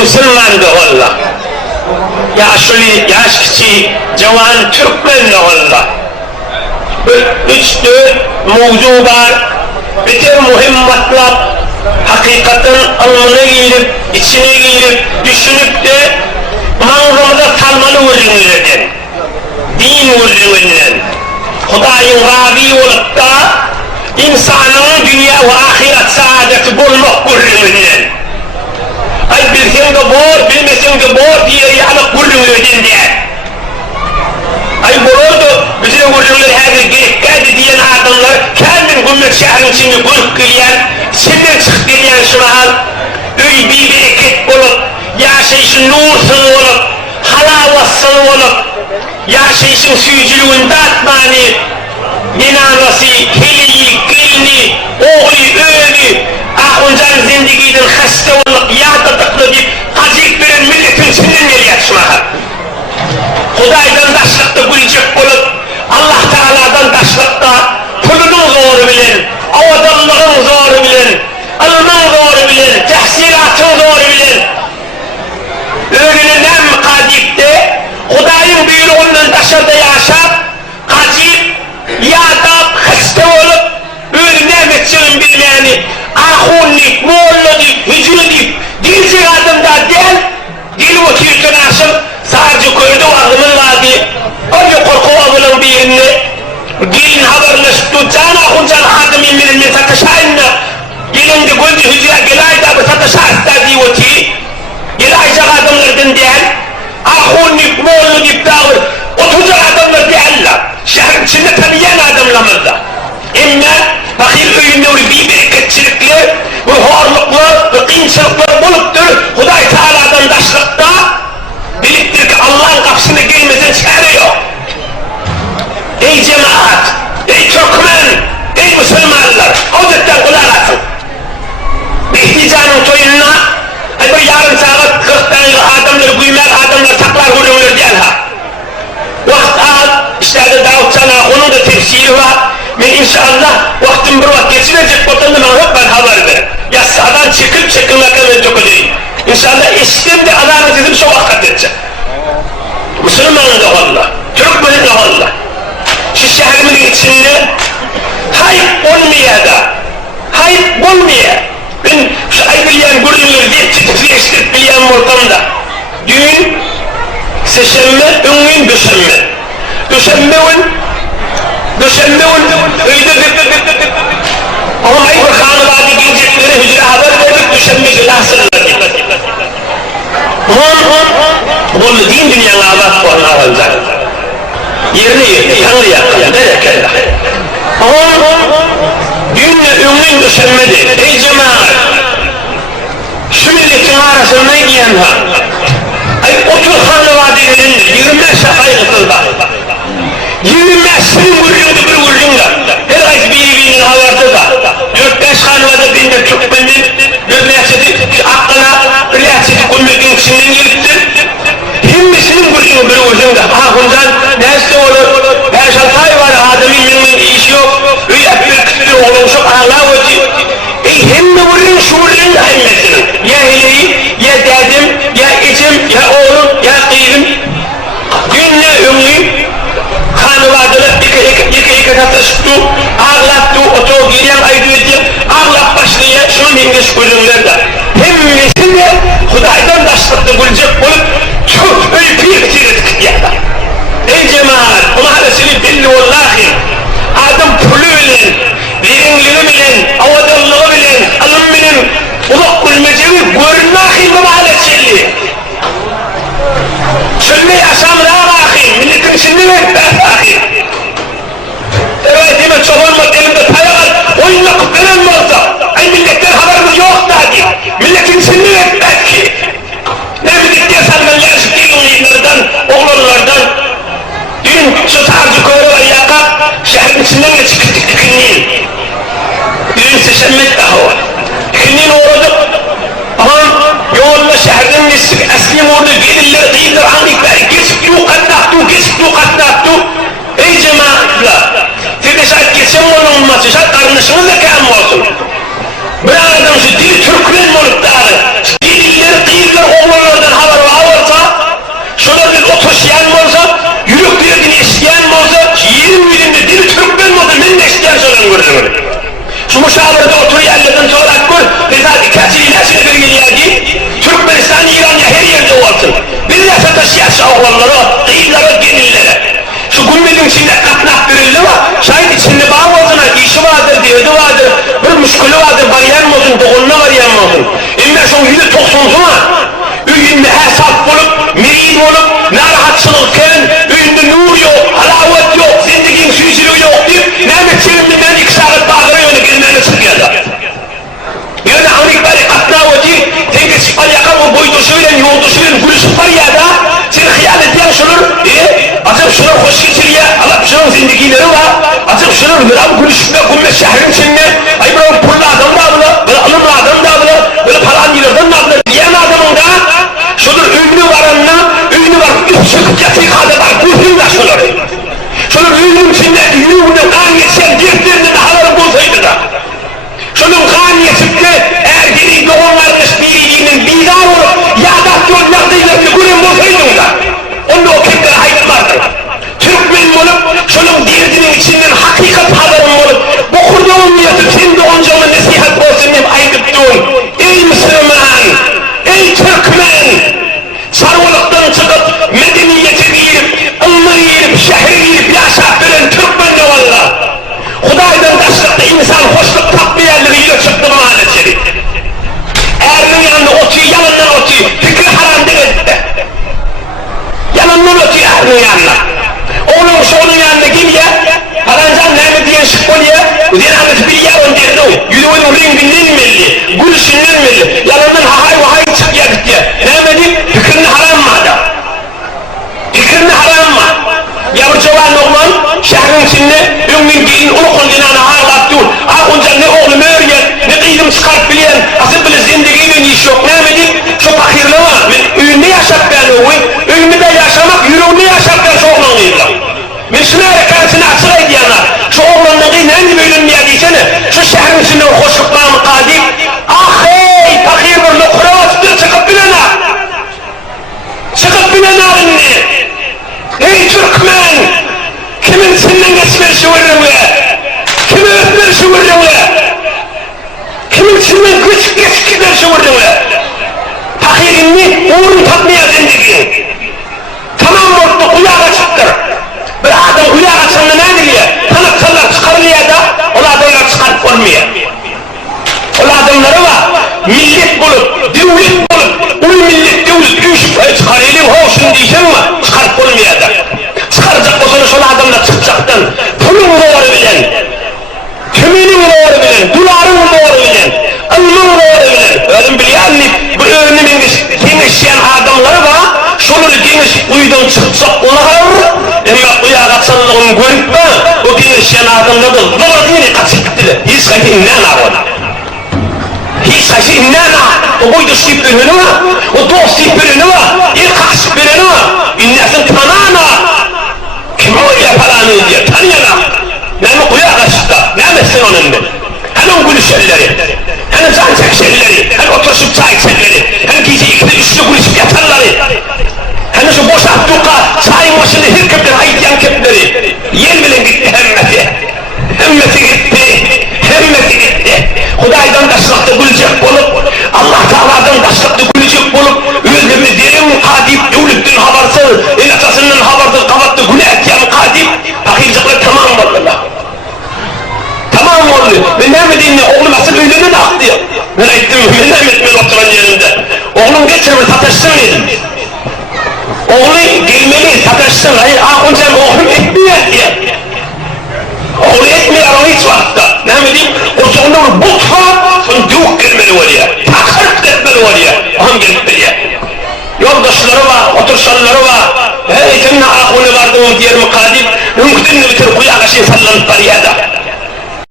Müslüman da olla. Yaşlı, yaş kiçi, cavan Türkmen de olla. 3-4 mevzu var. Bütün mühimmatlar hakikaten alnına giyilip, içine giyilip, düşünüp de manzumada salmalı ürünlerden, din ürünlerden, Hudayın rabi olup da insanın dünya ve ahiret saadeti bulmak ürünlerden. Ay bilsen de bor, bilmesen de bor diye yanık ürünlerden diye. Ay bulurdu, bize ürünler her gerekli diyen adamlar kendin gümrük şehrin içinde gülük giyen, içinden çık giyen şurahal, öy bir bereket olup, yaşayışın nursun olup, halavasın olup, yaşayışın suyuculuğunda atmani, binanası, heliyi, gelini, oğlu, öğlü, ahuncan zindigiden hasta olup, yağdadıklı bir acık veren milletin içinden geliyor şurahal. Hudaydan daşlıkta gülecek olup, Allah Teala'dan daşlıkta, pulunun zoru bilen, avadallığın zoru bilen, alının zoru bilen, tehsilatın zoru bilen, öğrenilen kadipte, Hudayın buyruğundan taşarda yaşap, kacip, yadap, hasta olup, öğrenem etçinin bilmeyeni, ahunlik, moğulludik, hücülik, dilcik adımda del, dil vakilken aşım, sadece koydu ağımın vadi, önce korku ağımın bir yerine, gelin haberleşti, can ahuncan adımın birine satışayınla, gelin de gözü hücüya gelayda bu satışa istediği vati, gelaycak adımlardan değil, ahunlik, moğulludik dağır, oturacak adımlar değiller, şehrin içinde tanıyan adımlamızda. Emme, bakil öyünde bir bereketçilikli, ve horluklu, ve kıyımçılıklar buluptur, Huday Teala'dan daşlıkta, biliptir ki Allah'ın kapısına gelmeden çağırıyor. Ey cemaat, ey Türkmen, ey Müslümanlar, Hazretten kulak atın. İhticanın toyununa, bir yarım saat 40 tane adamlar, güymel adamlar, saklar hürümler değil ha. Vakt al, işte Davut Can'a, onun da tefsiri var. Ve inşallah vaktim bir vakit geçirecek vatandaşlar hep ben haber verim. Ya sağdan çıkıp çıkılmakla ben çok ödeyim. İnşallah eşittim de adalet edip şu vakit edecek. Müslümanın da valla, Türkmenin de valla. Şu şehrimin içinde hayıp olmaya da, hayıp olmaya. Ben şu ay bilen gürünleri diye titreştirip bilen ortamda. Düğün, seçenme, ünlüğün düşenme. Düşenme'nin öyle ama ay Kur'an'ı vadi gelecekleri hücre haber verdik düşenmeci lahsırlar. Onu din dünyanın ağlat puanı alacak. Yerini yanlı yakın, derken de. Dünle ünlün düşenmedi. Ey cemaat, şu milletin arasında giyen ha. Ay 30 hanlı vadilerin 25 şakayı kısılda. 25'sinin vurduğunda bir vurduğunda. Herkes birbirinin havardı da. 4-5 hanıvada binde Türkmen'in 4-5'i aklına, 4-5'i kumbekin içinden geliptir. Himmisinin vurduğunda bir vurduğunda. Bundan neyse olur. Her şaltay var, adamın yanının işi yok. Öyle bir kısmı olmuş yok, Allah vacı. Himmi vurduğun şu vurduğunda himmesinin. Ya hileyi, ya dedim, ya içim, ya oğlum, ya kıyım. Dünle ünlü. Kanı vardı, iki katıştı, ağlattı, oto giren aydıydı, ağlap başlıyor, şunun hengiz gülümlerde. Hemmesi de Huday'dan daşlıkta gülecek olup, çok öyle bir tirit yapar. Ey cemaat, o mahallesini belli vallahi, adam pulu bilen, verimliliği bilen, avadallığı bilen, alım bilen, ulak gülmecevi, görünahi bu mahallesini. Şöyle yaşamına bakayım, milletin içinde mi? Evet, hemen çok olmadı, elimde taya var, oyunla kutlanan mı olsa? Ay milletten haberimiz yok dahi, milletin içinde mi? Belki. Ne bildik diye sanırlar, şu gelin oğlanlardan, dün şu tarzı koyru var yakak, şehrin içinden de çıktık ikinliğin. Dün seçenmek daha var. İkinliğin uğradık, yoğunla şehirden geçtik, eslim orada gelirler, değildir, anlıklar, geçip yukattı. Ey cemaatler, Fideşat geçen onun olması, şart kardeşiniz de kâm olsun. Bir adam şu dili Türkmen olup dağılır, dilleri, değildir, oğlan Emme şoň ýüze toksundyma, öýünde häsap bolup, merid bolup, narahatçylyk ken, öýünde nur ýok, halawat ýok, zindigiň süýçüligi ýok diýip, näme çelimden 2 sagat bagyra ýöne gelmeni çykýardy. Ýöne Amerikady gatnawaty, teňe çıkar ýaka bu boýduşy bilen, ýolduşy bilen gülüşip barýarda, sen hyýal edýän şular, atyp şular hoş geçirýär, alap şular zindigileri bar, atyp şular bir am gülüşipde gümmet şähriň içinde, ay bir pully adam da bula, bir alym adam da bula, bir palan ýerden da bula, diýen adamyň da şular öýüne baranna, öýüne bar, üç çykyp ýatykada bar, gülüşüň şular. Şular öýünün içindeki ýürüne kan geçen defterini de halary bolsaydy da. Şunun kan geçipde ergini doğanlarmış birliğinin bidar olup yadat yollardaýlarını gören bolsaýdyň da. Onda o kimler aýtmardy. Türkmen bolup, şunun derdinin içinden hakikat haberim bolup, bu kurduğun niyeti kendi oncalı nesihat bolsun diýip aýdyp durun. Ey Müslüman, ey Türkmen, sarwalykdan çykyp medeniyete girip, ılmy girip, şähre girip ýaşap bilen Türkmen de walla. Hudaýdan daşlykda insan hoşluk tapmaýanlygy ýyla çykdy bu mahalletçilik. Erniň ýanynda oty, yalandan oty, fikri haram diýildi. Yalandan oty erniň ýanynda. Onuň şonuň ýanynda gelýär, palanjan näme diýen şyk bolýar, üzerinde bilýär on derdi. Ýüregiň renginden belli, gülüşinden belli. Yalandan hahay wahay çykýar diýär. Näme diýip fikrini harammadı. Fikrini haramma. Ýa-da jowan oglan şähriň içinde öňden gelin ulukun dinana ağlap dur. Onca ne oğlum öğren, ne kıydım çıkarp bilen, asıl bile zindigiyle iş yok. Näme diýip şu pakirlama, men öýünde ýaşap bäri oý, öýünde ýaşamak, ýüreginde ýaşap bäri şu oglan diýdiler. Men şuna rekatini açyk aýdýarlar. Şu oglandan näme bölünmýär diýsene, şu şähriň içinde hoşluklarmy qadyp, ah ey pakir bir nokras bir çıkıp bilene. Çıkıp bilene arinni. Ey Türkmen, kimin senden geçmesi veremle? Kimi öpmesi veremle? Kimin senden geçmesi veremle? Pakirinni uğrun tatmaya zindigi. Tamam oldu, kuyağa çıktır. Bir adam kuyağa çıktığında ne diyor? Tanıksallar çıkarılıyor da, o adamlar çıkarıp olmuyor. O adamları var, millet bulup, devlet bulup, uy millet devlet, üç çıkarıyla hoşun diyeceğim mi? Çıkarıp olmuyor da. Çıkaracak olsanız o adamlar çıkacaktan, pulun doğru bilen, tümünün doğru bilen, duların doğru bilen, ılmın doğru bilen, öğren bilýän bu öğrenimin genişleyen adamları var, şolary geniş uydan çıkacak olar, emma uyağa kaçanlığını görüp mi, o genişleyen adamlar da zor diyene kaçıp gittiler, hiç kaydı innen ağladı. Hiç kaydı innen ağladı, o boyda şip bölünü var, o dost şip bölünü var, ilk şip bölünü var, innesin tanana, kim o yapalanı diye tanıyana, näme kuyağa kaçıkta, näme sen onunla, hani o gülüşerleri, hani can çekşerleri, hani oturuşup çay içerleri, hani gece 2'de 3'de gülüşüp yatarları, hani şu boş attıkka çayın başında her köpler ayıtyan köpleri, yer bilen gitti hemmeti, hemmeti gitti, hemmeti gitti. Hudaýdan daşlykda gülecek bolup, Allah Taala'dan daşlykda gülecek bolup, özüni derin qadyp, döwletden habarsız, el atasından habarsız qabatda güle etýän qadyp, pakirjyklar tamam boldular. Tamam oldu. Ben näme diýende oğlum asıl öýlene de akdy. Ben aýtdym, men näme etmeli oturan ýerimde. Oğlum geçirme sataşsın dedim. Oğlu gelmeli sataşsın. Hayır, onca oğlum etmeýär diýär. Oğlu etmeýär o hiç wagtda. Näme diýip, o sonunda butfa, son döwük gelmeli bolýar. Takırt etmeli bolýar. Aham gelip berýär. Yoldaşları var, oturşanları var. Hey, sen ne aklına vardın diýermi qadyp, mümkün bitir kuyağa şey sallanıp barýar da.